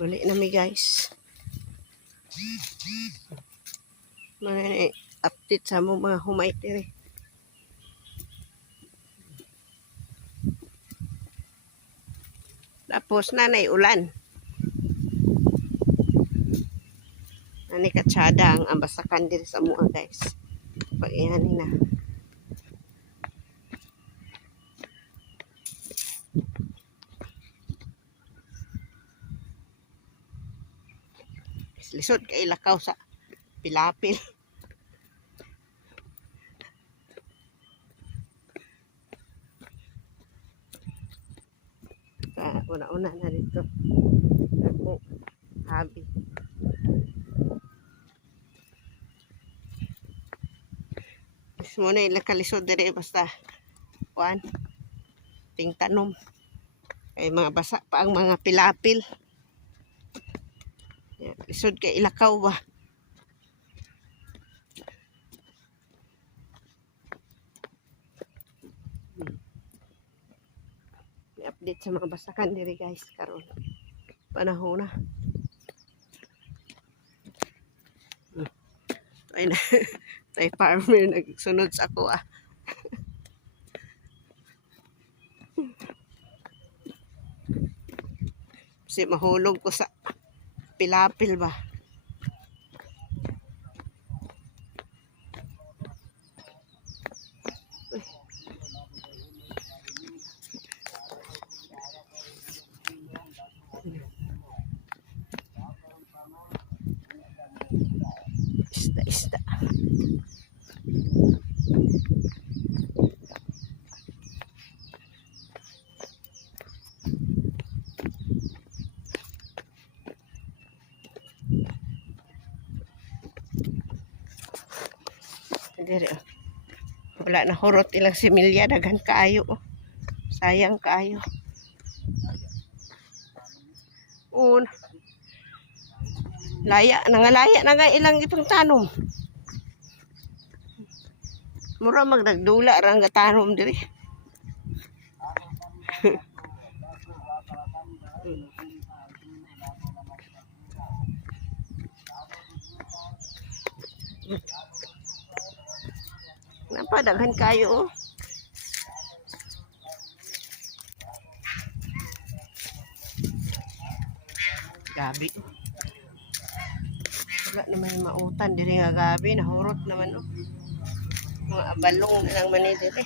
Uli na mi guys. Mga update sa mo mga humay tiri. Tapos nanay ulan. Nani katsada ang ambasakan diri sa mua guys. Pag ihanin na. Lisod kay lakaw sa pilapil. Una-una na dito. Ako, habi. Mismo na ilakalisod dire basta kuan ting tanom. Ay mga basa pa ang mga pilapil. Lisod kay ilakaw ba. Update sa mga basakan diri guys karon panahon na. Ay na tay farmer nagsunod sa ako kasi mahulog ko sa pilapil ba. Isda. Wala na hurot ilang similya daghan kaayo. Sayang kaayo. Nangalaya na nga ilang itong tanom. Mura magdagdula rang tanom diri. Napadaghan kayo gabi. Wala naman mautan diri nga gabi, nahurot naman mga abalong na lang man diri.